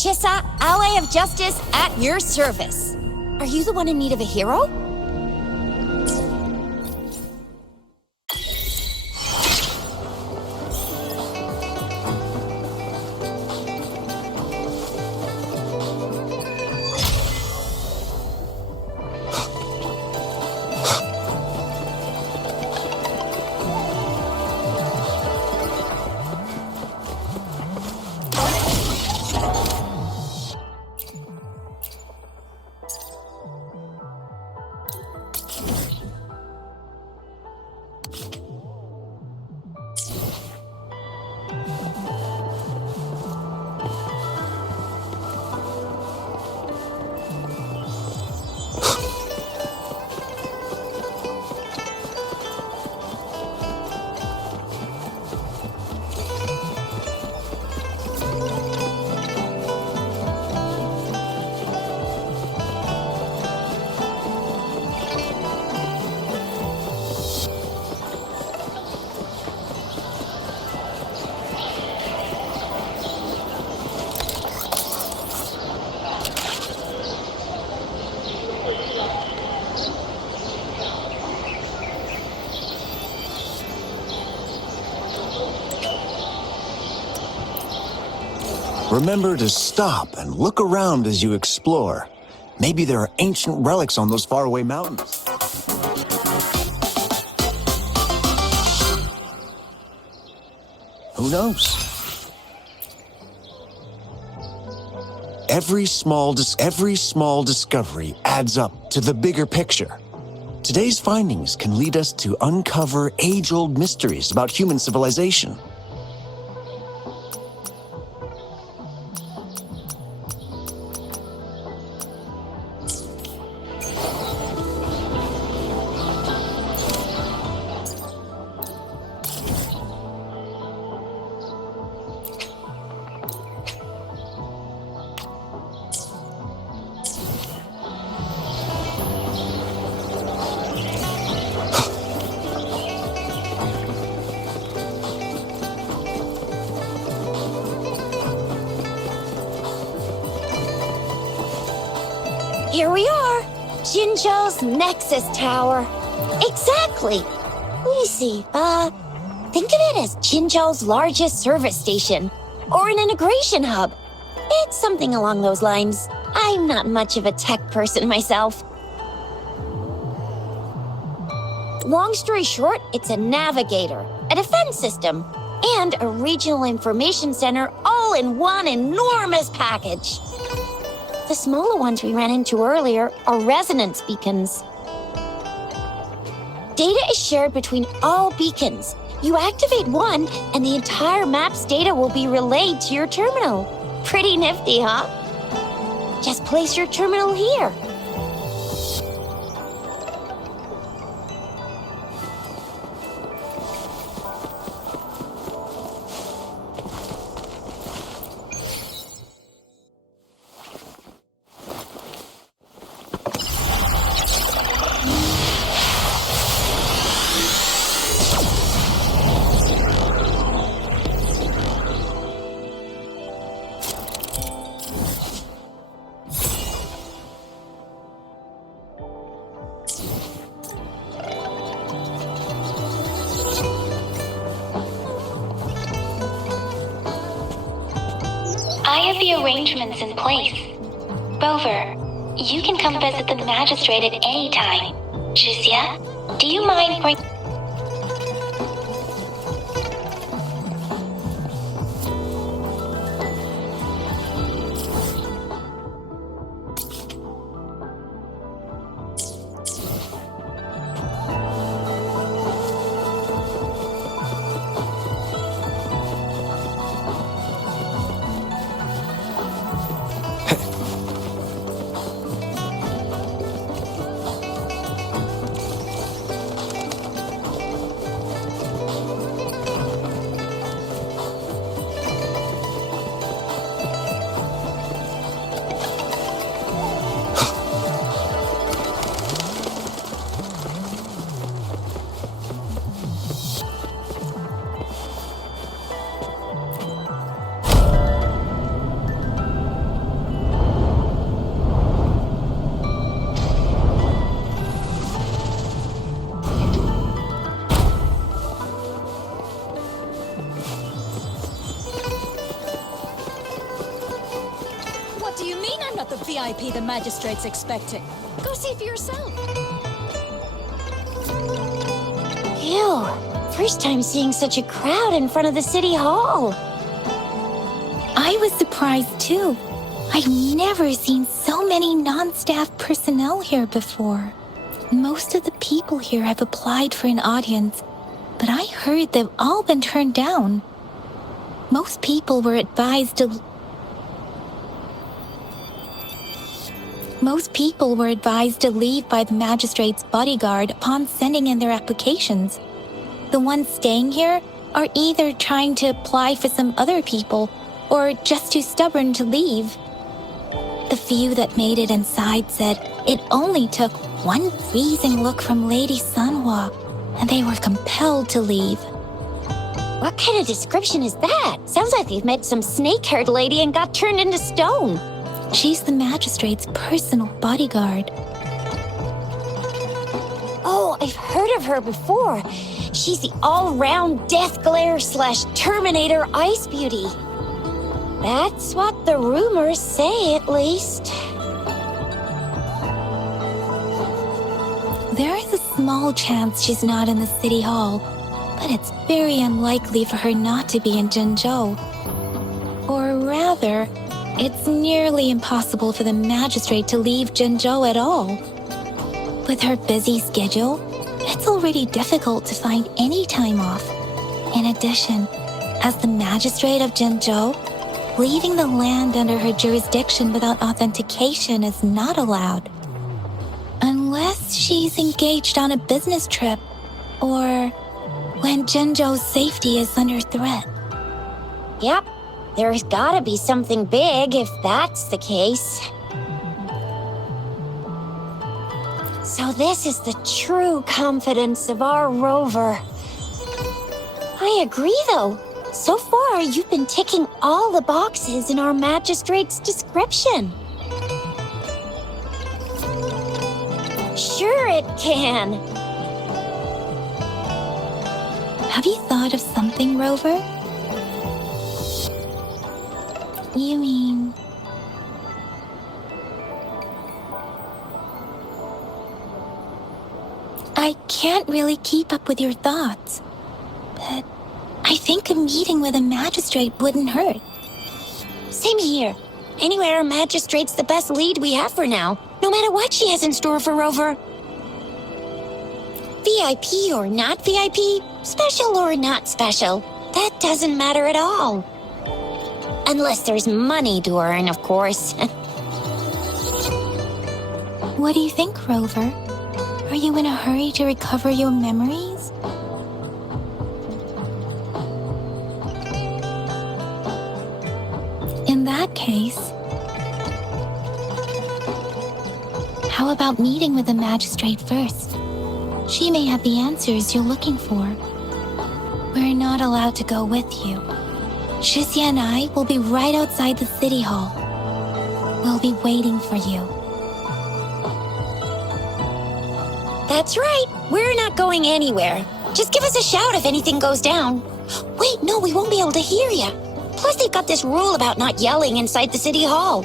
Chissa, ally of justice, at your service. Are you the one in need of a hero? Remember to stop and look around as you explore. Maybe there are ancient relics on those faraway mountains. Who knows? Every small discovery adds up to the bigger picture. Today's findings can lead us to uncover age-old mysteries about human civilization. Here we are, Jinzhou's Nexus Tower. Exactly. Let me see, think of it as Jinzhou's largest service station, or an integration hub. It's something along those lines. I'm not much of a tech person myself. Long story short, it's a navigator, a defense system, and a regional information center all in one enormous package. The smaller ones we ran into earlier are resonance beacons. Data is shared between all beacons. You activate one, and the entire map's data will be relayed to your terminal. Pretty nifty, huh? Just place your terminal here. I have the arrangements in place. Rover, you can come visit the magistrate at any time. Juzia, do you mind bringing... VIP the magistrate's expecting. Go see for yourself. Ew, first time seeing such a crowd in front of the city hall. I was surprised too. I've never seen so many non-staff personnel here before. Most of the people here have applied for an audience, but I heard they've all been turned down. Most people were advised to leave by the magistrate's bodyguard upon sending in their applications. The ones staying here are either trying to apply for some other people or just too stubborn to leave. The few that made it inside said it only took one freezing look from Lady Sunhua, and they were compelled to leave. What kind of description is that? Sounds like they've met some snake-haired lady and got turned into stone. She's the magistrate's personal bodyguard. Oh, I've heard of her before. She's the all-round Death Glare / Terminator Ice Beauty. That's what the rumors say, at least. There is a small chance she's not in the city hall, but it's very unlikely for her not to be in Jinzhou. Or rather, it's nearly impossible for the magistrate to leave Jinzhou at all. With her busy schedule, it's already difficult to find any time off. In addition, as the magistrate of Jinzhou, leaving the land under her jurisdiction without authentication is not allowed. Unless she's engaged on a business trip, or when Jinzhou's safety is under threat. Yep, there's gotta be something big if that's the case. So this is the true confidence of our rover. I agree, though. So far, you've been ticking all the boxes in our magistrate's description. Sure it can. Have you thought of something, Rover? You mean... I can't really keep up with your thoughts, but I think a meeting with a magistrate wouldn't hurt. Same here. Anywhere a magistrate's the best lead we have for now, no matter what she has in store for Rover. VIP or not VIP, special or not special, that doesn't matter at all. Unless there's money to earn, of course. What do you think, Rover? Are you in a hurry to recover your memories? In that case, how about meeting with the magistrate first? She may have the answers you're looking for. We're not allowed to go with you. Shizia and I will be right outside the city hall. We'll be waiting for you. That's right. We're not going anywhere. Just give us a shout if anything goes down. Wait, no, we won't be able to hear you. Plus, they've got this rule about not yelling inside the city hall.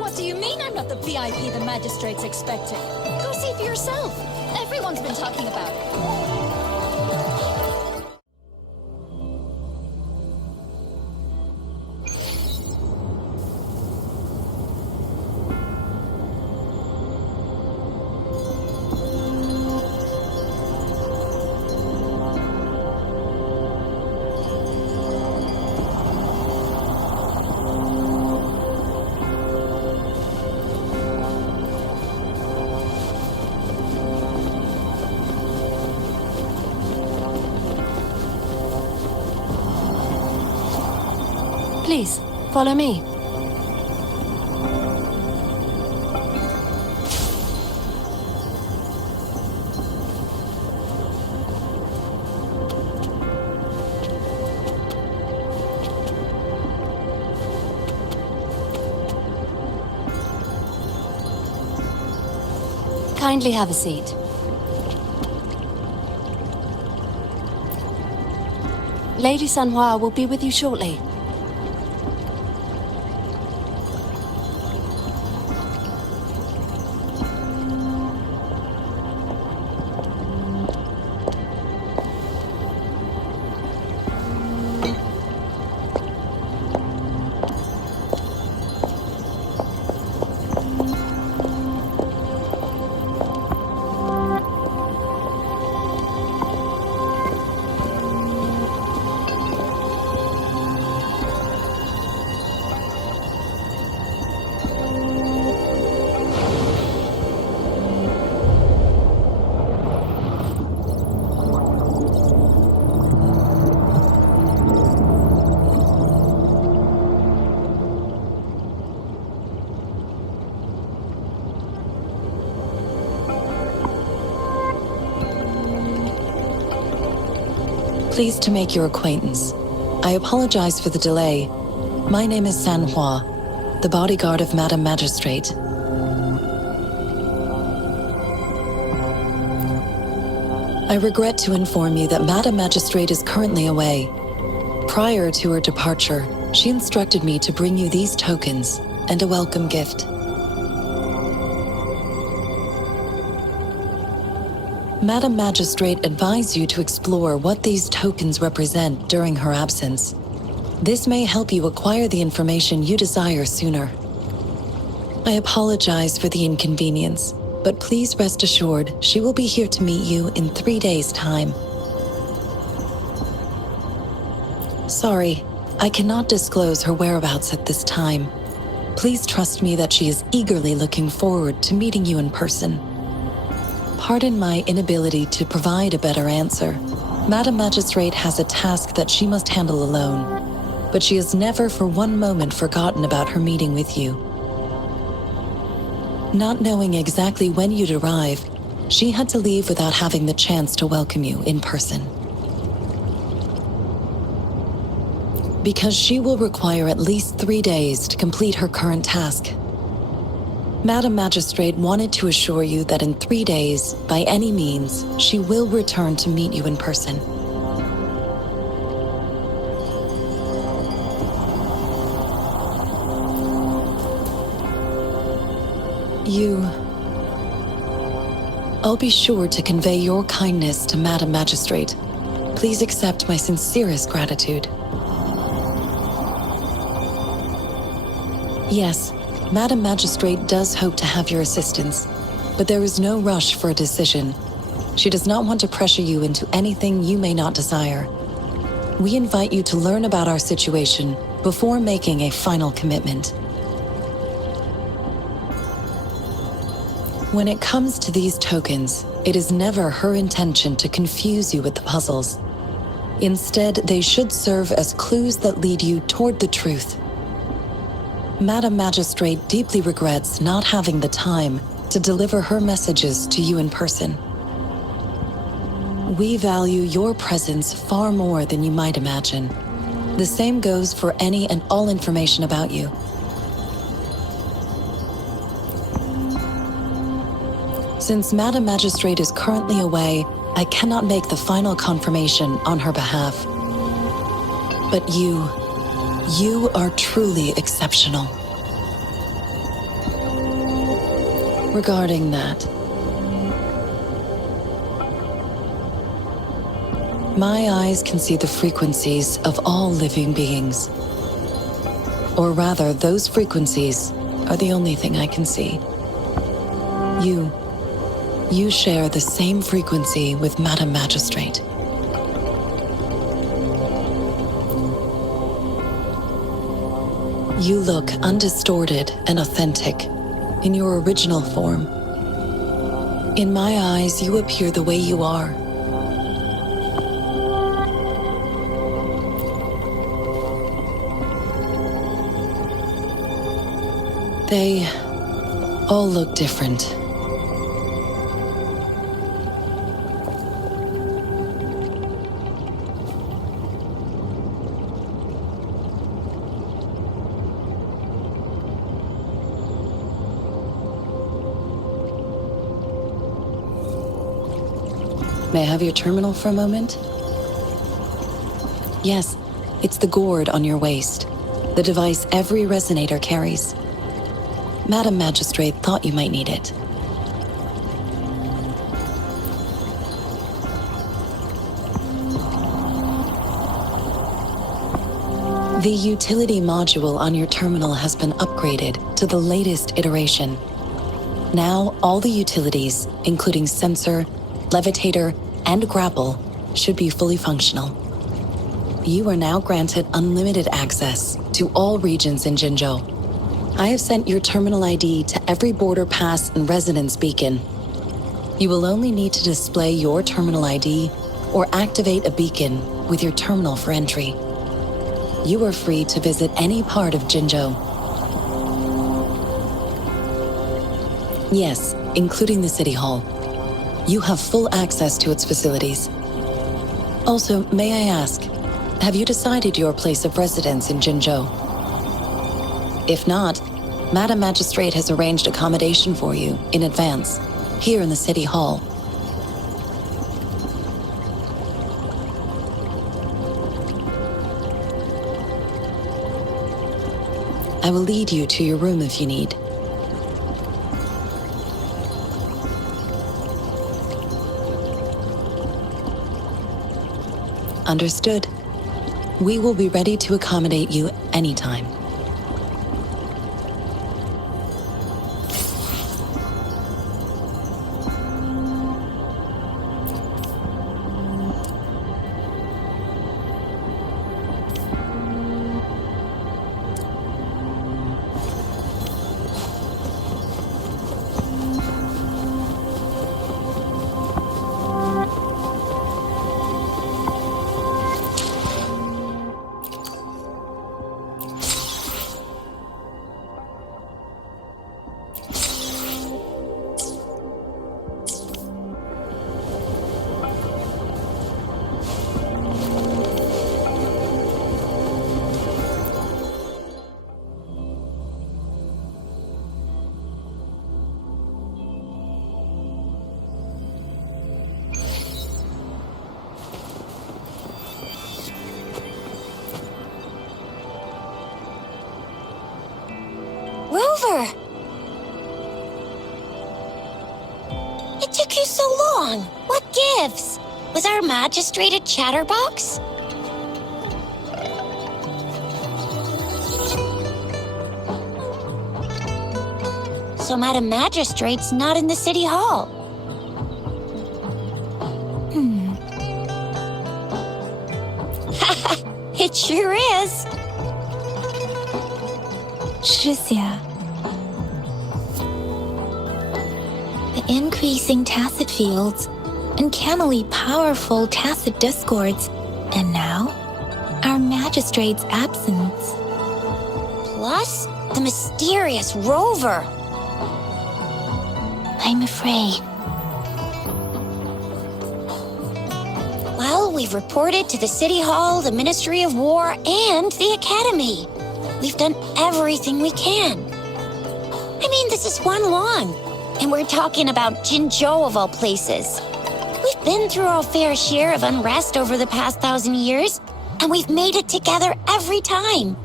What do you mean I'm not the VIP the magistrate's expecting? Go see for yourself. Everyone's been talking about it. Please, follow me. Kindly have a seat. Lady Sunhua will be with you shortly. Pleased to make your acquaintance. I apologize for the delay. My name is Sanhua, the bodyguard of Madam Magistrate. I regret to inform you that Madam Magistrate is currently away. Prior to her departure, she instructed me to bring you these tokens and a welcome gift. Madam Magistrate advised you to explore what these tokens represent during her absence. This may help you acquire the information you desire sooner. I apologize for the inconvenience, but please rest assured she will be here to meet you in 3 days' time. Sorry, I cannot disclose her whereabouts at this time. Please trust me that she is eagerly looking forward to meeting you in person. Pardon my inability to provide a better answer. Madam Magistrate has a task that she must handle alone, but she has never for one moment forgotten about her meeting with you. Not knowing exactly when you'd arrive, she had to leave without having the chance to welcome you in person. Because she will require at least 3 days to complete her current task. Madam Magistrate wanted to assure you that in 3 days, by any means, she will return to meet you in person. I'll be sure to convey your kindness to Madam Magistrate. Please accept my sincerest gratitude. Yes, Madam Magistrate does hope to have your assistance, but there is no rush for a decision. She does not want to pressure you into anything you may not desire. We invite you to learn about our situation before making a final commitment. When it comes to these tokens, it is never her intention to confuse you with the puzzles. Instead, they should serve as clues that lead you toward the truth. Madam Magistrate deeply regrets not having the time to deliver her messages to you in person. We value your presence far more than you might imagine. The same goes for any and all information about you. Since Madam Magistrate is currently away, I cannot make the final confirmation on her behalf. But you are truly exceptional. Regarding that, my eyes can see the frequencies of all living beings. Or rather, those frequencies are the only thing I can see. You share the same frequency with Madam Magistrate. You look undistorted and authentic in your original form. In my eyes, you appear the way you are. They all look different. May I have your terminal for a moment? Yes, it's the gourd on your waist, the device every resonator carries. Madam Magistrate thought you might need it. The utility module on your terminal has been upgraded to the latest iteration. Now, all the utilities, including sensor, levitator, and grapple, should be fully functional. You are now granted unlimited access to all regions in Jinzhou. I have sent your terminal ID to every border pass and residence beacon. You will only need to display your terminal ID or activate a beacon with your terminal for entry. You are free to visit any part of Jinzhou. Yes, including the City Hall. You have full access to its facilities. Also, may I ask, have you decided your place of residence in Jinzhou? If not, Madam Magistrate has arranged accommodation for you in advance, here in the City Hall. I will lead you to your room if you need. Understood. We will be ready to accommodate you anytime. Rover! It took you so long. What gives? Was our magistrate a chatterbox? So Madam Magistrate's not in the City Hall. It sure is. Shizia. The increasing tacit fields, uncannily powerful tacit discords, and now, our magistrate's absence. Plus, the mysterious Rover. I'm afraid. Well, we've reported to the City Hall, the Ministry of War, and the Academy. We've done everything we can. I mean, this is one long, and we're talking about Jinzhou of all places. We've been through our fair share of unrest over the past 1,000 years, and we've made it together every time.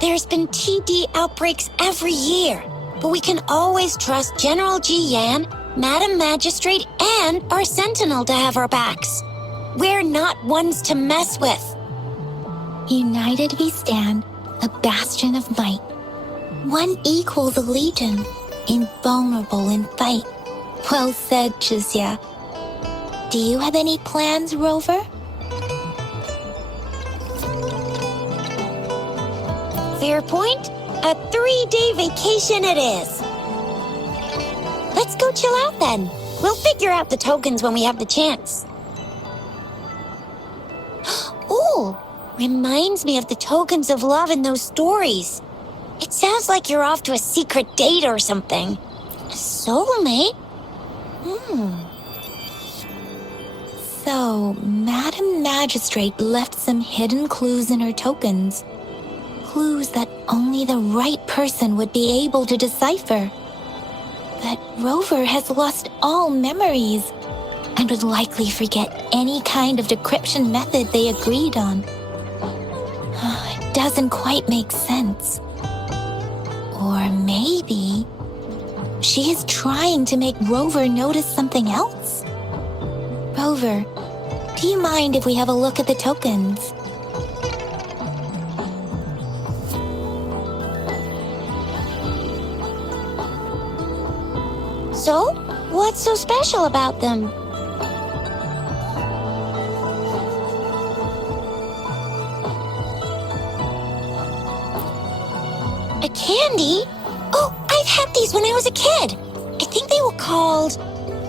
There's been TD outbreaks every year, but we can always trust General Ji Yan, Madam Magistrate, and our Sentinel to have our backs. We're not ones to mess with. United we stand, a bastion of might. One equals a legion, invulnerable in fight. Well said, Shizia. Do you have any plans, Rover? Fair point. A 3-day vacation it is. Let's go chill out then. We'll figure out the tokens when we have the chance. Ooh, reminds me of the tokens of love in those stories. It sounds like you're off to a secret date or something. A soulmate? So, Madam Magistrate left some hidden clues in her tokens. Clues that only the right person would be able to decipher. But Rover has lost all memories and would likely forget any kind of decryption method they agreed on. It doesn't quite make sense. Or maybe she is trying to make Rover notice something else? Rover, do you mind if we have a look at the tokens? So, what's so special about them? A candy? Oh, I've had these when I was a kid. I think they were called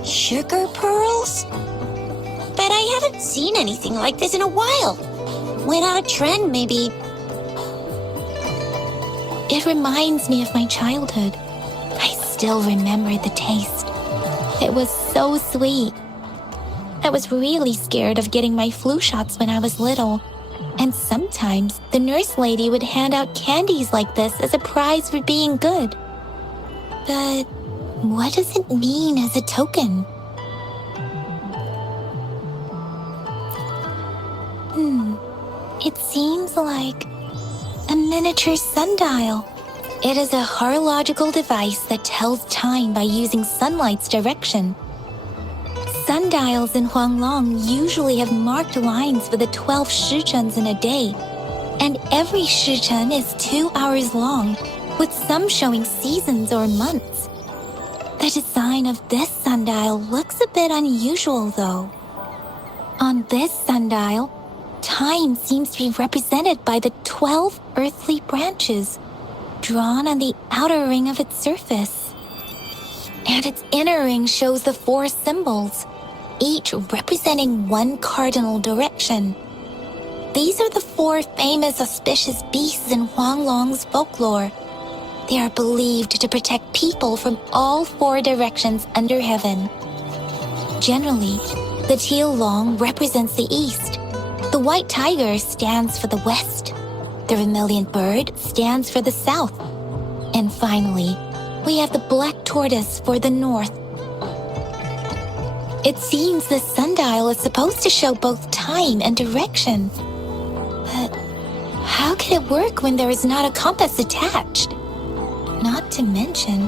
sugar pearls. But I haven't seen anything like this in a while. Went out of trend, maybe. It reminds me of my childhood. I still remember the taste. It was so sweet. I was really scared of getting my flu shots when I was little. And sometimes the nurse lady would hand out candies like this as a prize for being good. But what does it mean as a token? It seems like a miniature sundial. It is a horological device that tells time by using sunlight's direction. Sundials in Huanglong usually have marked lines for the 12 shichens in a day, and every shichen is 2 hours long, with some showing seasons or months. The design of this sundial looks a bit unusual, though. On this sundial, time seems to be represented by the 12 earthly branches, drawn on the outer ring of its surface. And its inner ring shows the 4 symbols, each representing one cardinal direction. These are the 4 famous auspicious beasts in Huanglong's folklore. They are believed to protect people from all 4 directions under heaven. Generally, the teal long represents the east. The white tiger stands for the west. The vermilion bird stands for the south. And finally, we have the black tortoise for the north. It seems the sundial is supposed to show both time and direction. But how can it work when there is not a compass attached? Not to mention,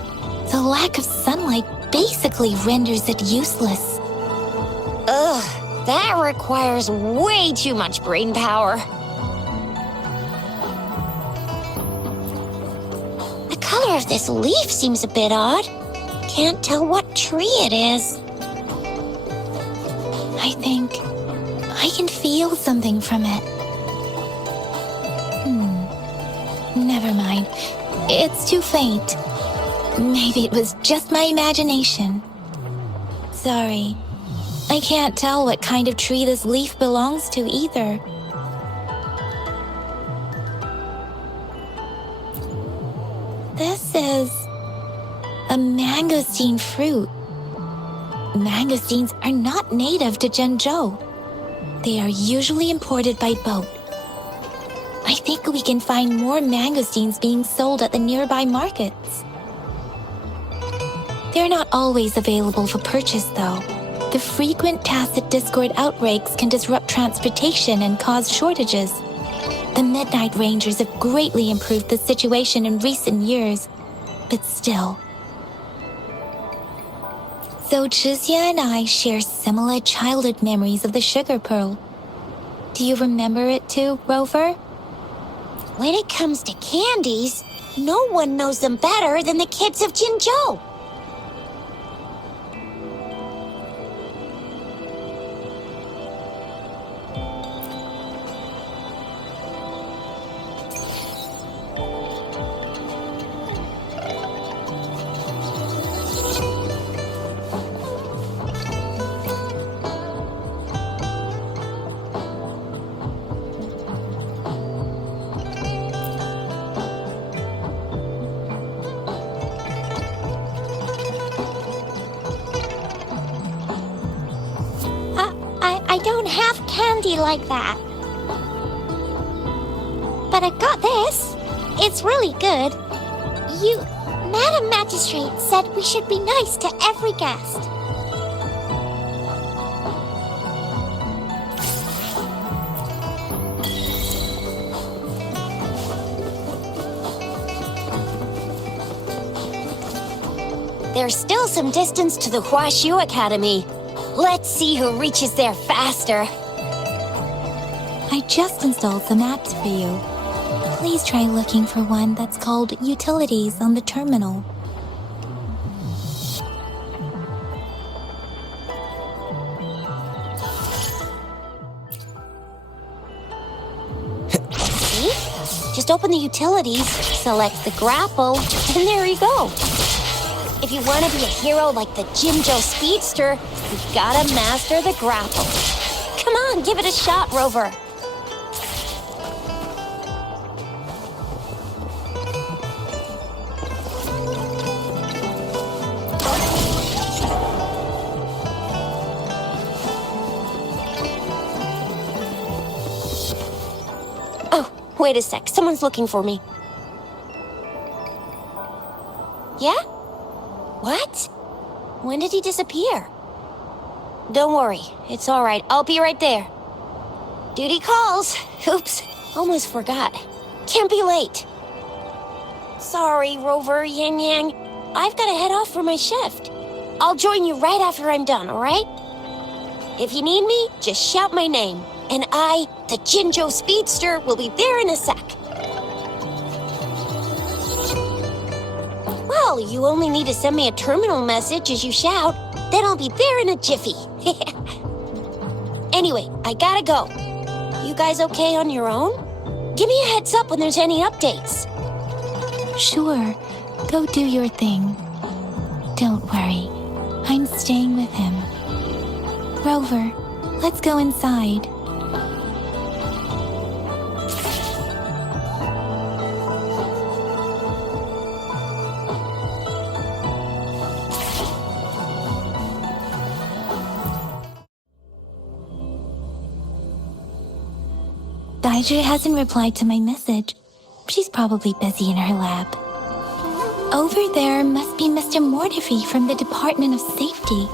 the lack of sunlight basically renders it useless. Ugh, that requires way too much brain power. The color of this leaf seems a bit odd. Can't tell what tree it is. I think I can feel something from it. Never mind. It's too faint. Maybe it was just my imagination. Sorry. I can't tell what kind of tree this leaf belongs to either. This is a mangosteen fruit. Mangosteens are not native to Jinzhou. They are usually imported by boat. I think we can find more mangosteens being sold at the nearby markets. They're not always available for purchase, though. The frequent tacit discord outbreaks can disrupt transportation and cause shortages. The Midnight Rangers have greatly improved the situation in recent years, but still. So Zhizia and I share similar childhood memories of the sugar pearl. Do you remember it too, Rover? When it comes to candies, no one knows them better than the kids of Jinzhou. I don't have candy like that. But I got this. It's really good. Madam Magistrate said we should be nice to every guest. There's still some distance to the Huaxiu Academy. Let's see who reaches there faster. I just installed the maps for you. Please try looking for one that's called Utilities on the terminal. See? Just open the Utilities, select the grapple, and there you go. If you want to be a hero like the Jinzhou Speedster, you've got to master the grapple. Come on, give it a shot, Rover. wait a sec. Someone's looking for me. Yeah? What? When did he disappear? Don't worry. It's all right. I'll be right there. Duty calls. Oops. Almost forgot. Can't be late. Sorry, Rover, Yang Yang. I've got to head off for my shift. I'll join you right after I'm done, all right? If you need me, just shout my name. And I, the Jinzhou Speedster, will be there in a sec. Well, you only need to send me a terminal message as you shout. Then I'll be there in a jiffy. Anyway, I gotta go. You guys okay on your own? Give me a heads up when there's any updates. Sure, go do your thing. Don't worry, I'm staying with him. Rover, let's go inside. Daiju hasn't replied to my message. She's probably busy in her lab. Over there must be Mr. Mortifi from the Department of Safety.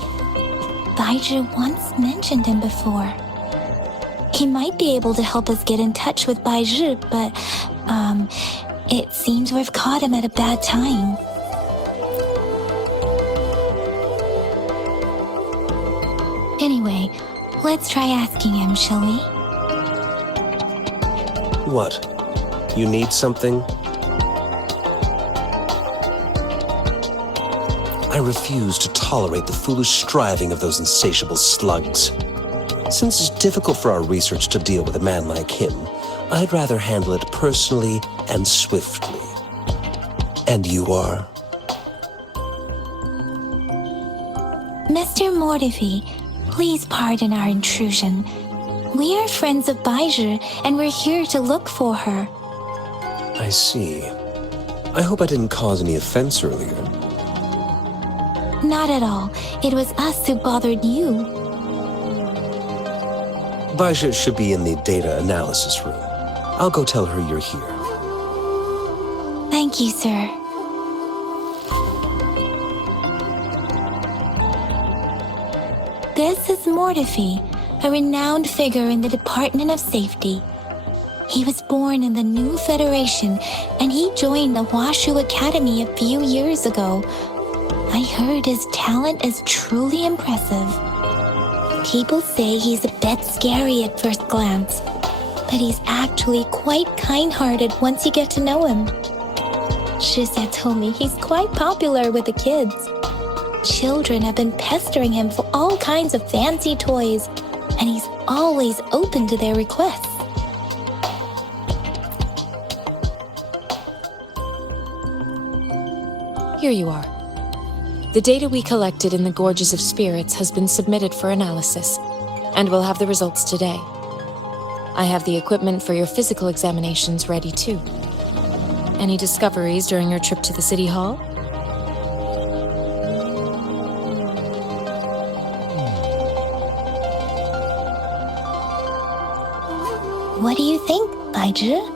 Daiju once mentioned him before. He might be able to help us get in touch with Baizhi, but, it seems we've caught him at a bad time. Anyway, let's try asking him, shall we? What? You need something? I refuse to tolerate the foolish striving of those insatiable slugs. Since it's difficult for our research to deal with a man like him, I'd rather handle it personally and swiftly. And you are? Mr. Mortifi, please pardon our intrusion. We are friends of Baizhi, and we're here to look for her. I see. I hope I didn't cause any offense earlier. Not at all. It was us who bothered you. Baizhi should be in the data analysis room. I'll go tell her you're here. Thank you, sir. This is Mortifi, a renowned figure in the Department of Safety. He was born in the new Federation, and he joined the Washu Academy a few years ago. I heard his talent is truly impressive. People say he's a bit scary at first glance, but he's actually quite kind-hearted once you get to know him. Shizia told me he's quite popular with the kids. Children have been pestering him for all kinds of fancy toys, and he's always open to their requests. Here you are. The data we collected in the Gorges of Spirits has been submitted for analysis, and we'll have the results today. I have the equipment for your physical examinations ready too. Any discoveries during your trip to the City Hall? What do you think, Baizhi?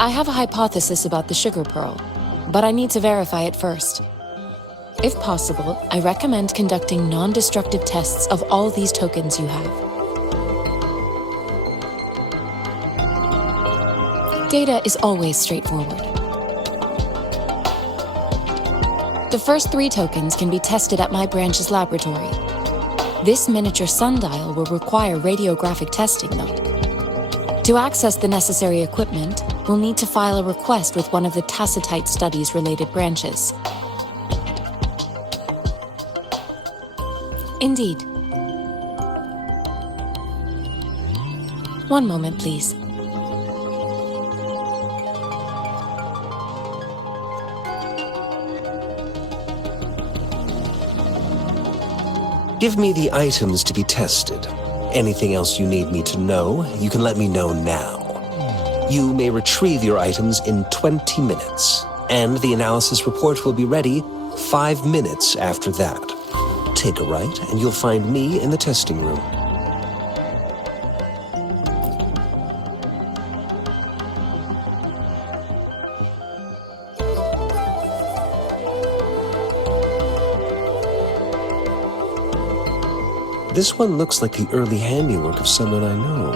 I have a hypothesis about the sugar pearl, but I need to verify it first. If possible, I recommend conducting non-destructive tests of all these tokens you have. Data is always straightforward. The first 3 tokens can be tested at my branch's laboratory. This miniature sundial will require radiographic testing, though. To access the necessary equipment, we'll need to file a request with one of the Tacitite Studies-related branches. Indeed. One moment, please. Give me the items to be tested. Anything else you need me to know, you can let me know now. You may retrieve your items in 20 minutes, and the analysis report will be ready 5 minutes after that. take a right, and you'll find me in the testing room. This one looks like the early handiwork of someone I know.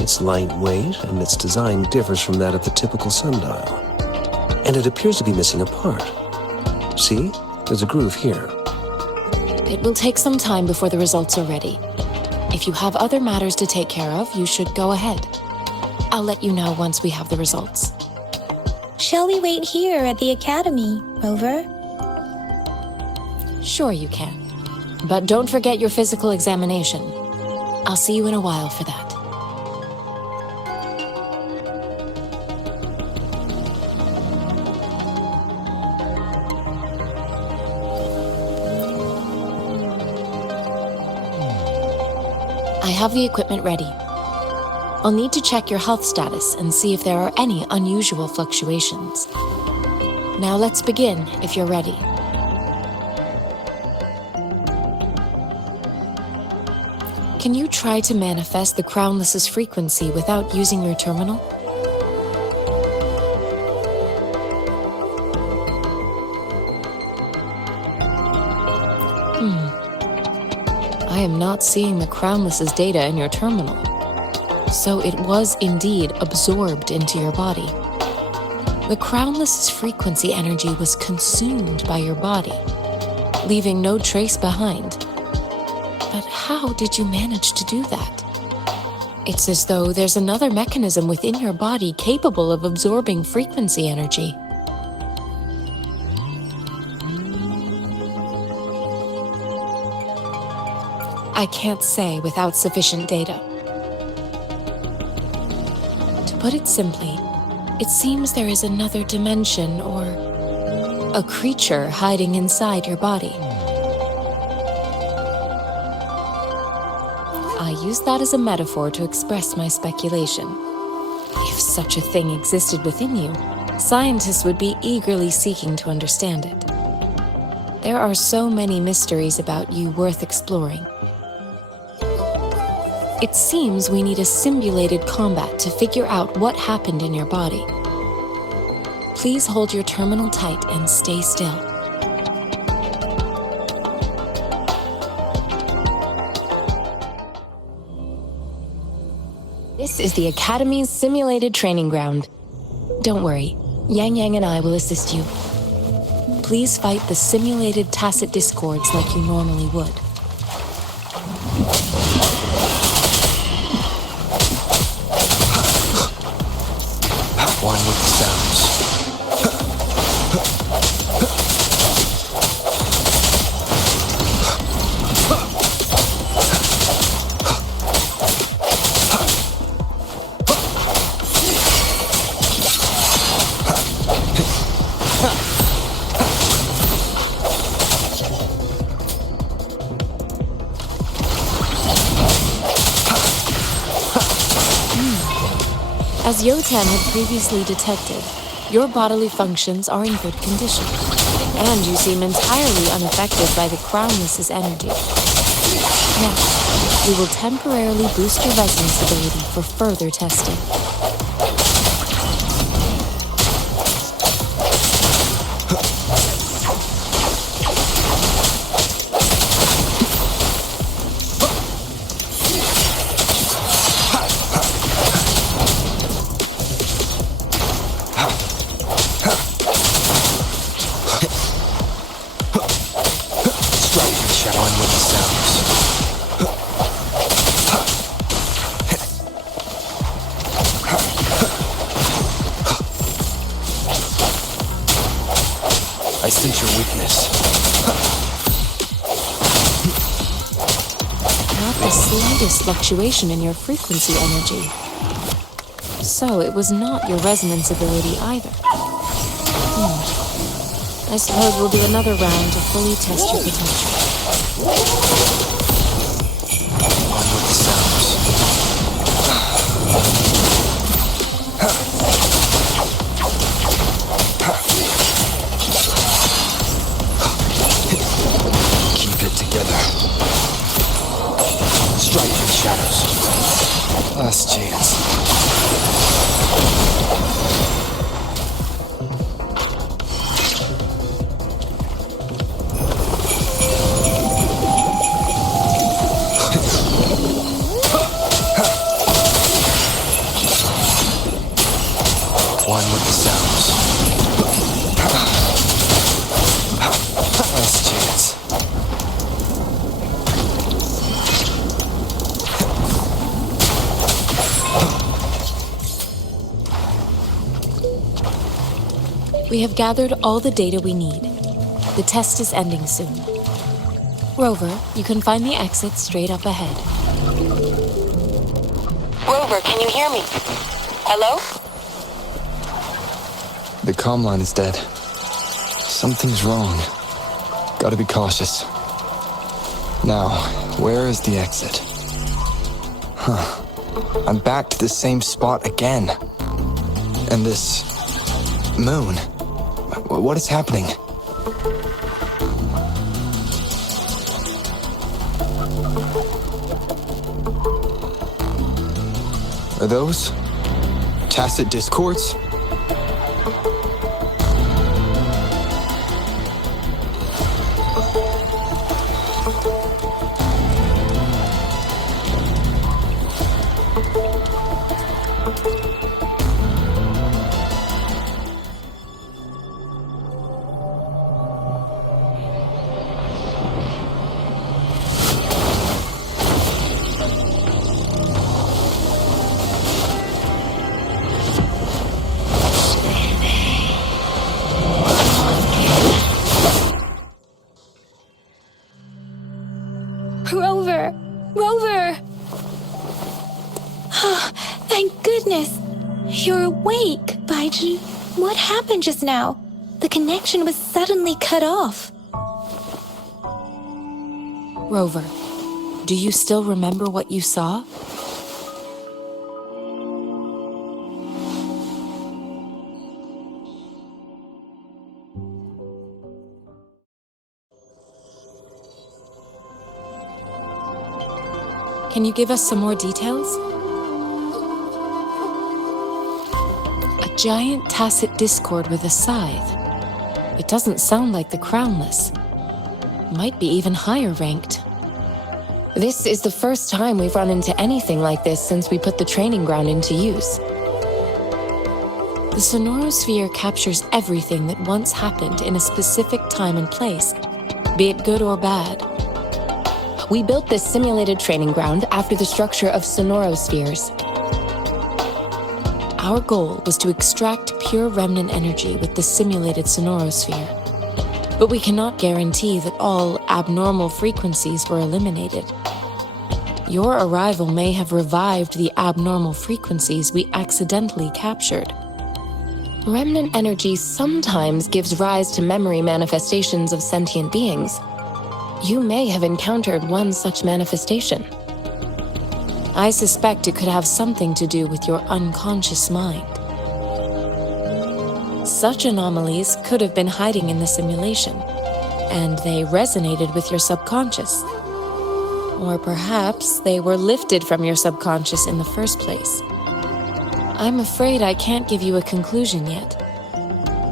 It's lightweight, and its design differs from that of the typical sundial. And it appears to be missing a part. See? There's a groove here. It will take some time before the results are ready. If you have other matters to take care of, you should go ahead. I'll let you know once we have the results. Shall we wait here at the academy, Rover? Sure you can. But don't forget your physical examination. I'll see you in a while for that. I have the equipment ready. I'll need to check your health status and see if there are any unusual fluctuations. Now let's begin, if you're ready. Can you try to manifest the Crownless's frequency without using your terminal? I am not seeing the Crownless's data in your terminal. So it was indeed absorbed into your body. The Crownless's frequency energy was consumed by your body, leaving no trace behind. But how did you manage to do that? It's as though there's another mechanism within your body capable of absorbing frequency energy. I can't say without sufficient data. To put it simply, it seems there is another dimension or a creature hiding inside your body. I use that as a metaphor to express my speculation. If such a thing existed within you, scientists would be eagerly seeking to understand it. There are so many mysteries about you worth exploring. It seems we need a simulated combat to figure out what happened in your body. Please hold your terminal tight and stay still. This is the Academy's simulated training ground. Don't worry, Yang Yang and I will assist you. Please fight the simulated tacit discords like you normally would. One with the sounds. As Yotan had previously detected, your bodily functions are in good condition, and you seem entirely unaffected by the Crownless's energy. Now, we will temporarily boost your resonance ability for further testing. I sense your weakness. Not the slightest fluctuation in your frequency energy. So it was not your resonance ability either. I suppose we'll do another round to fully test your potential. On with the sounds. one with the sounds. Last chance. We have gathered all the data we need. The test is ending soon. Rover, you can find the exit straight up ahead. Rover, can you hear me? Hello? The comm line is dead. Something's wrong. Gotta be cautious. Now, where is the exit? Huh. I'm back to the same spot again. And this... moon. What is happening? Are those tacit discords? Rover! Rover! Oh, thank goodness! You're awake, Baizhi. What happened just now? The connection was suddenly cut off. Rover, do you still remember what you saw? Can you give us some more details? A giant tacit discord with a scythe. It doesn't sound like the Crownless. Might be even higher ranked. This is the first time we've run into anything like this since we put the training ground into use. The sonorosphere captures everything that once happened in a specific time and place, be it good or bad. We built this simulated training ground after the structure of sonorospheres. Our goal was to extract pure remnant energy with the simulated sonorosphere. But we cannot guarantee that all abnormal frequencies were eliminated. Your arrival may have revived the abnormal frequencies we accidentally captured. Remnant energy sometimes gives rise to memory manifestations of sentient beings. You may have encountered one such manifestation. I suspect it could have something to do with your unconscious mind. Such anomalies could have been hiding in the simulation, and they resonated with your subconscious. Or perhaps they were lifted from your subconscious in the first place. I'm afraid I can't give you a conclusion yet.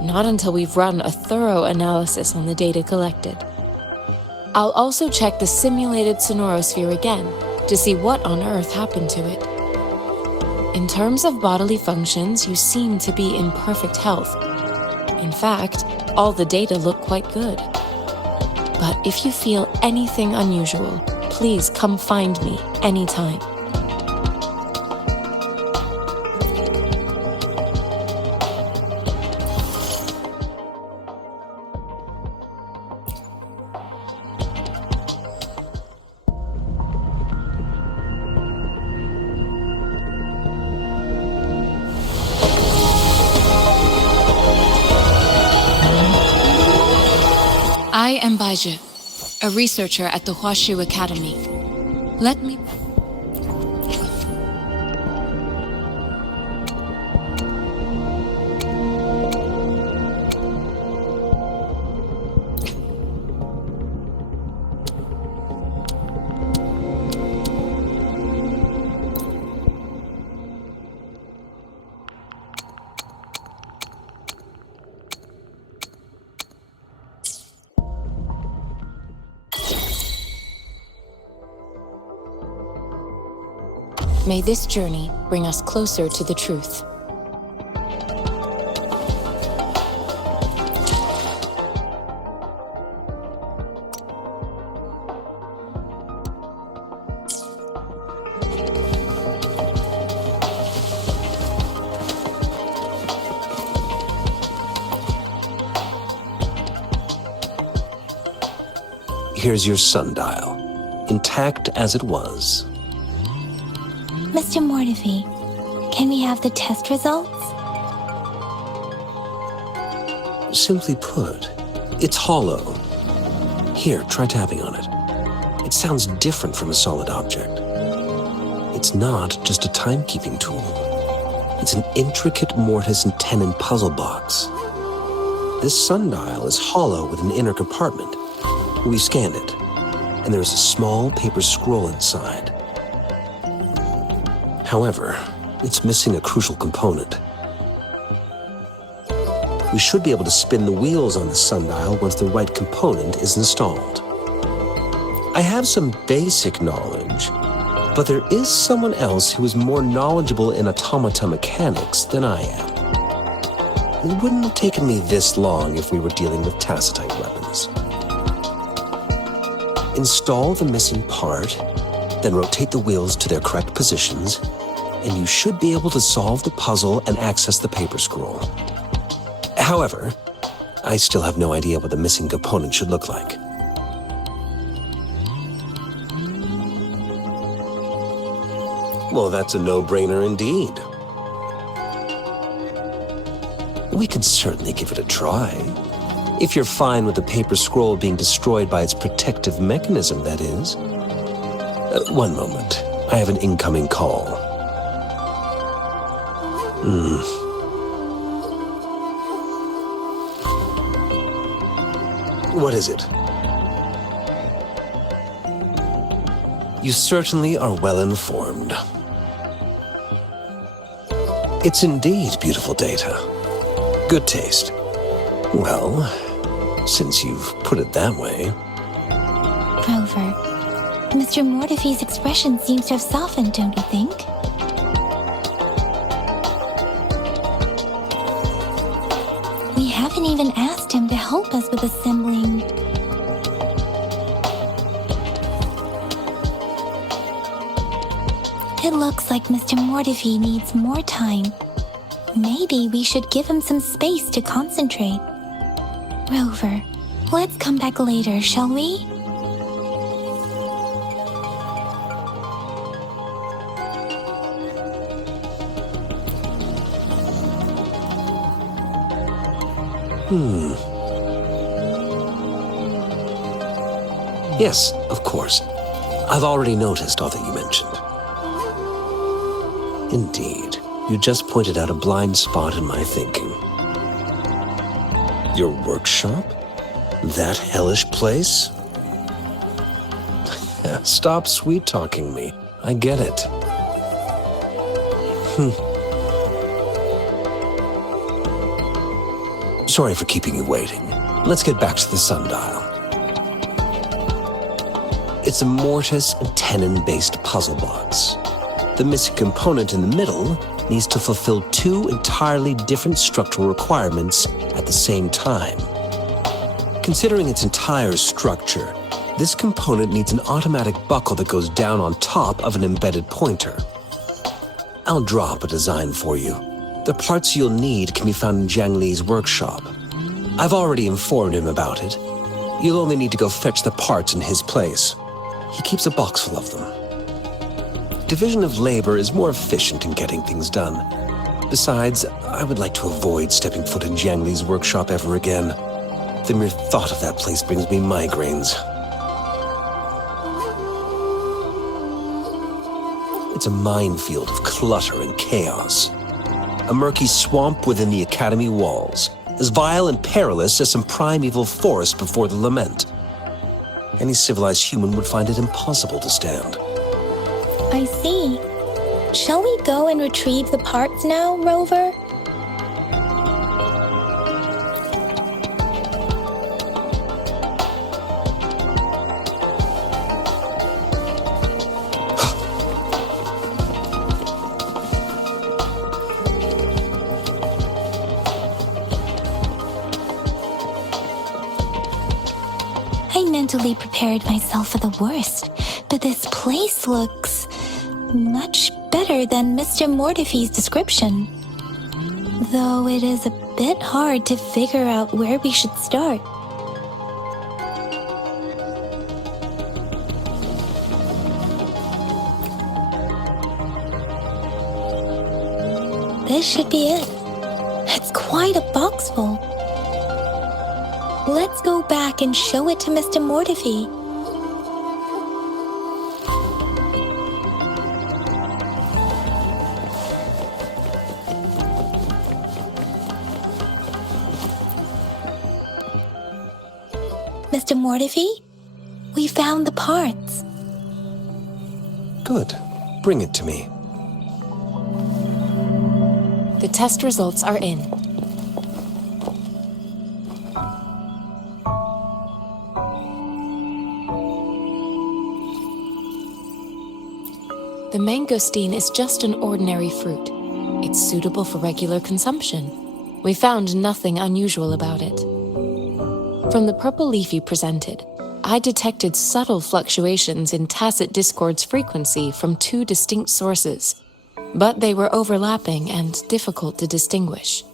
Not until we've run a thorough analysis on the data collected. I'll also check the simulated sonorosphere again to see what on earth happened to it. In terms of bodily functions, you seem to be in perfect health. In fact, all the data look quite good. But if you feel anything unusual, please come find me anytime. I am Baizhi, a researcher at the Huashu Academy. Let me... May this journey bring us closer to the truth. here's your sundial, intact as it was. Mr. Mortefi, can we have the test results? Simply put, it's hollow. Here, try tapping on it. It sounds different from a solid object. It's not just a timekeeping tool. It's an intricate mortise and tenon puzzle box. This sundial is hollow with an inner compartment. We scanned it, and there is a small paper scroll inside. However, it's missing a crucial component. We should be able to spin the wheels on the sundial once the right component is installed. I have some basic knowledge, but there is someone else who is more knowledgeable in automata mechanics than I am. It wouldn't have taken me this long if we were dealing with tacitite weapons. Install the missing part, then rotate the wheels to their correct positions, and you should be able to solve the puzzle and access the paper scroll. However, I still have no idea what the missing component should look like. Well, that's a no-brainer indeed. We could certainly give it a try. If you're fine with the paper scroll being destroyed by its protective mechanism, that is. One moment. I have an incoming call. What is it? You certainly are well informed. It's indeed beautiful data. Good taste. Well, since you've put it that way. Rover, Mr. Mortefi's expression seems to have softened, don't you think? We haven't even asked him to help us with assembling. It looks like Mr. Mortefi needs more time. Maybe we should give him some space to concentrate. Rover, let's come back later, shall we? Yes, of course. I've already noticed all that you mentioned. Indeed, you just pointed out a blind spot in my thinking. Your workshop? That hellish place? Stop sweet-talking me. I get it. Sorry for keeping you waiting. Let's get back to the sundial. It's a mortise and tenon-based puzzle box. The missing component in the middle needs to fulfill two entirely different structural requirements at the same time. Considering its entire structure, this component needs an automatic buckle that goes down on top of an embedded pointer. I'll drop a design for you. The parts you'll need can be found in Jiang Li's workshop. I've already informed him about it. You'll only need to go fetch the parts in his place. He keeps a box full of them. Division of labor is more efficient in getting things done. Besides, I would like to avoid stepping foot in Jiang Li's workshop ever again. The mere thought of that place brings me migraines. It's a minefield of clutter and chaos. A murky swamp within the academy walls, as vile and perilous as some primeval forest before the lament. Any civilized human would find it impossible to stand. I see. Shall we go and retrieve the parts now, Rover? I mentally prepared myself for the worst, but this place looks much better than Mr. Mortefi's description. Though it is a bit hard to figure out where we should start. This should be it. It's quite a box full. Let's go back and show it to Mr. Mortefi. Mr. Mortefi, we found the parts. Good. Bring it to me. The test results are in. The mangosteen is just an ordinary fruit. It's suitable for regular consumption. We found nothing unusual about it. From the purple leaf you presented, I detected subtle fluctuations in tacit discord's frequency from two distinct sources, but they were overlapping and difficult to distinguish.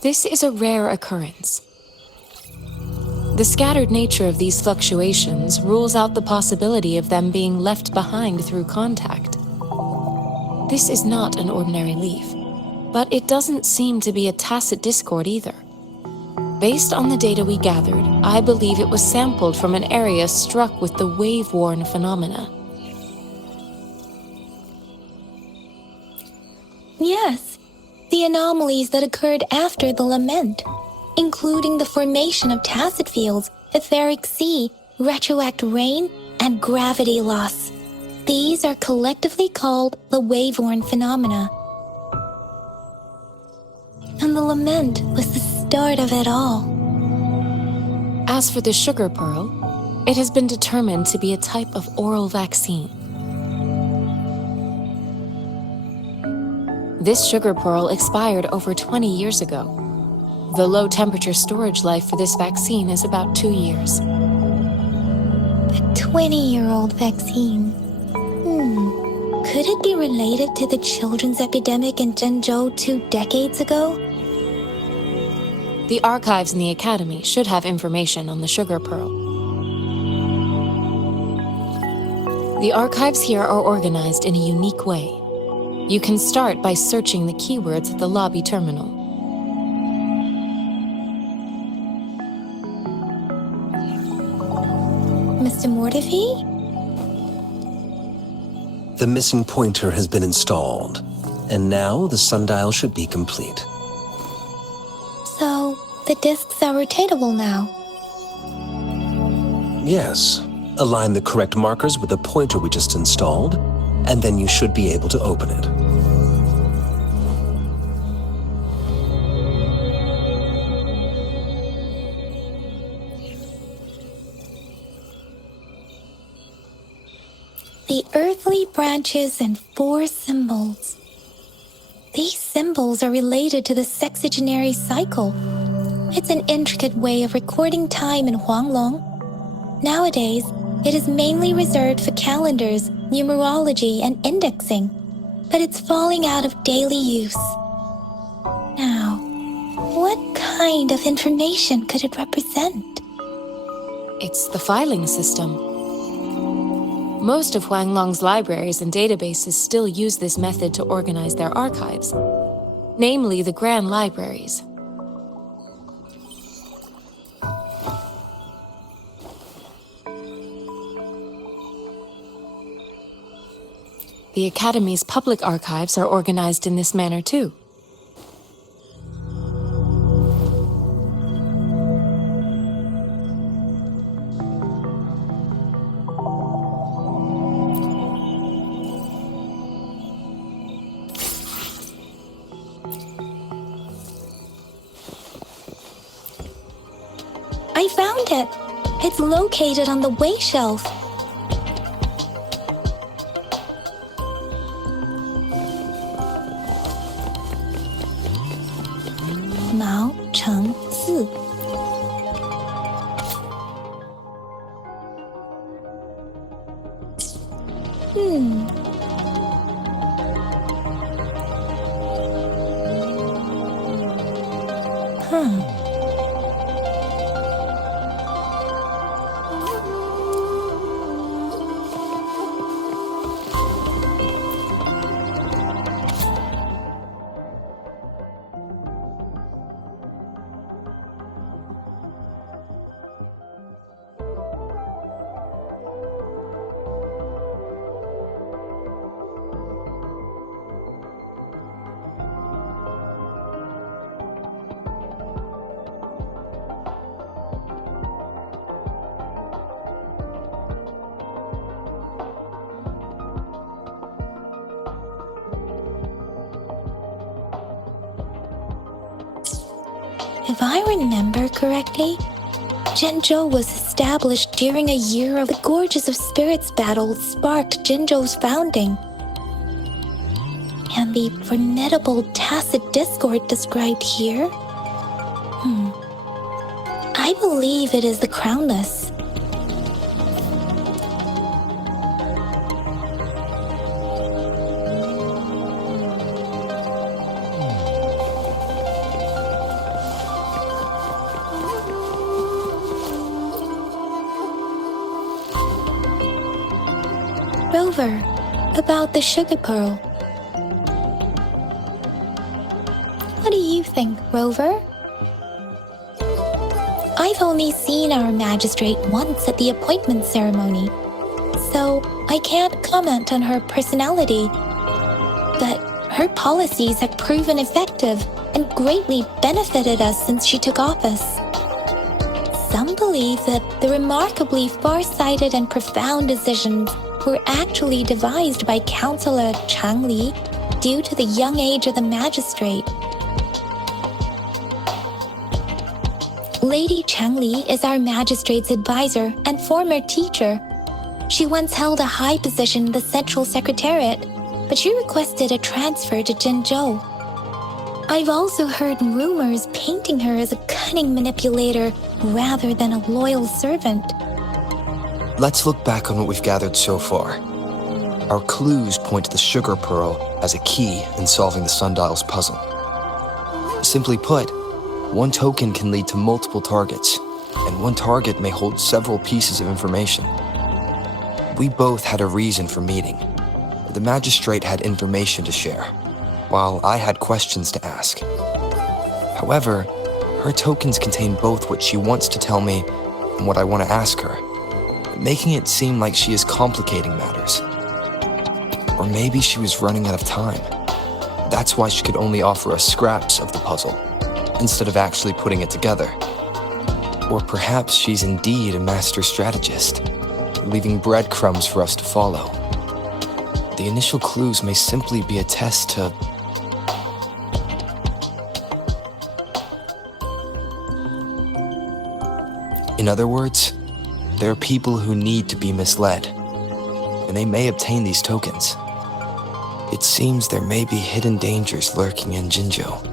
This is a rare occurrence. The scattered nature of these fluctuations rules out the possibility of them being left behind through contact. This is not an ordinary leaf, but it doesn't seem to be a tacit discord either. Based on the data we gathered, I believe it was sampled from an area struck with the wave-worn phenomena. Yes, the anomalies that occurred after the lament, including the formation of tacit fields, etheric sea, retroact rain, and gravity loss. These are collectively called the wave-worn phenomena. And the lament was the start of it all. As for the sugar pearl, it has been determined to be a type of oral vaccine. This sugar pearl expired over 20 years ago. The low-temperature storage life for this vaccine is about 2 years. A 20-year-old vaccine. Could it be related to the children's epidemic in Jinzhou 2 decades ago? The archives in the Academy should have information on the sugar pearl. The archives here are organized in a unique way. You can start by searching the keywords at the lobby terminal. Mr. Mortefi? The missing pointer has been installed, and now the sundial should be complete. So, the discs are rotatable now. Yes. Align the correct markers with the pointer we just installed, and then you should be able to open it. The earthly branches and 4 symbols. These symbols are related to the sexagenary cycle. It's an intricate way of recording time in Huanglong. Nowadays, it is mainly reserved for calendars, numerology, and indexing, but it's falling out of daily use. Now, what kind of information could it represent? It's the filing system. Most of Huanglong's libraries and databases still use this method to organize their archives, namely the Grand Libraries. The Academy's public archives are organized in this manner too. I found it! It's located on the way shelf. Mao Cheng Si. If I remember correctly, Jinzhou was established during a year of the Gorges of Spirits battle that sparked Jinzhou's founding. And the formidable tacit discord described here? I believe it is the Crownless. Rover, about the sugar pearl. What do you think, Rover? I've only seen our magistrate once at the appointment ceremony, so I can't comment on her personality. But her policies have proven effective and greatly benefited us since she took office. Some believe that the remarkably far-sighted and profound decisions were actually devised by Councillor Changli due to the young age of the magistrate. Lady Changli is our magistrate's advisor and former teacher. She once held a high position in the Central Secretariat, but she requested a transfer to Jinzhou. I've also heard rumors painting her as a cunning manipulator rather than a loyal servant. Let's look back on what we've gathered so far. Our clues point to the sugar pearl as a key in solving the Sundial's puzzle. Simply put, one token can lead to multiple targets, and one target may hold several pieces of information. We both had a reason for meeting. The magistrate had information to share, while I had questions to ask. However, her tokens contain both what she wants to tell me and what I want to ask her, making it seem like she is complicating matters. Or maybe she was running out of time. That's why she could only offer us scraps of the puzzle, instead of actually putting it together. Or perhaps she's indeed a master strategist, leaving breadcrumbs for us to follow. The initial clues may simply be a test to... In other words, there are people who need to be misled, and they may obtain these tokens. It seems there may be hidden dangers lurking in Jinzhou.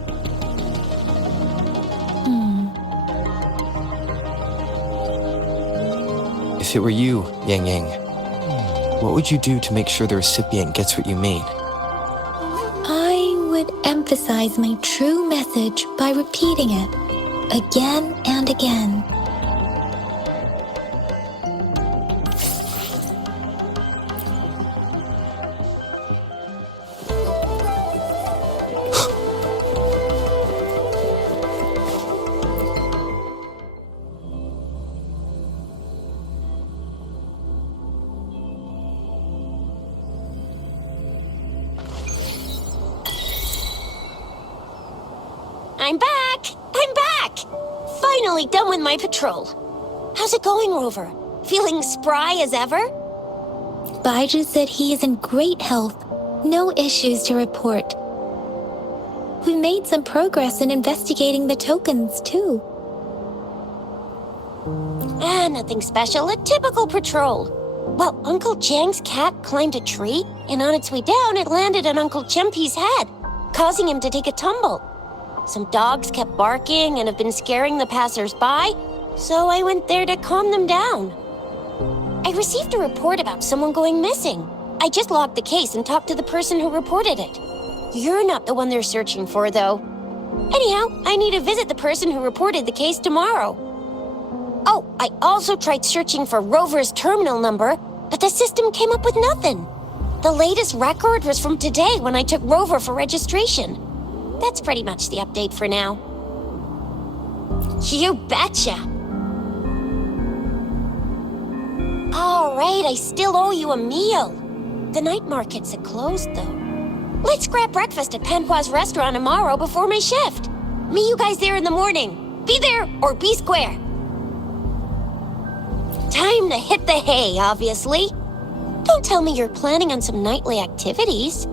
If it were you, Yang Yang, what would you do to make sure the recipient gets what you mean? I would emphasize my true message by repeating it again and again. I'm back! I'm back! Finally done with my patrol. How's it going, Rover? Feeling spry as ever? Baiju said he is in great health. No issues to report. We made some progress in investigating the tokens, too. Nothing special. A typical patrol. Well, Uncle Jiang's cat climbed a tree, and on its way down, it landed on Uncle Chempi's head, causing him to take a tumble. Some dogs kept barking and have been scaring the passers-by, so I went there to calm them down. I received a report about someone going missing. I just logged the case and talked to the person who reported it. You're not the one they're searching for, though. Anyhow, I need to visit the person who reported the case tomorrow. Oh, I also tried searching for Rover's terminal number, but the system came up with nothing. The latest record was from today when I took Rover for registration. That's pretty much the update for now. You betcha! All right, I still owe you a meal. The night markets are closed, though. Let's grab breakfast at Panhua's restaurant tomorrow before my shift. Meet you guys there in the morning. Be there or be square. Time to hit the hay, obviously. Don't tell me you're planning on some nightly activities.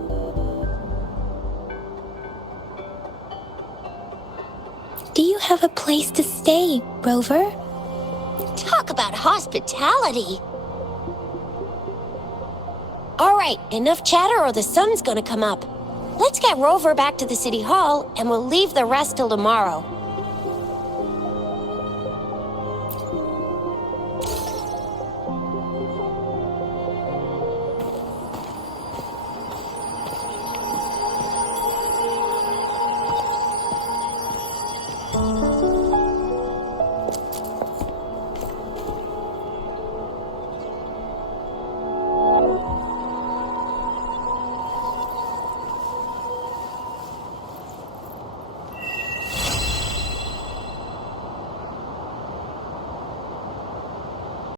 Do you have a place to stay, Rover? Talk about hospitality. All right, enough chatter or the sun's gonna come up. Let's get Rover back to the city hall and we'll leave the rest till tomorrow.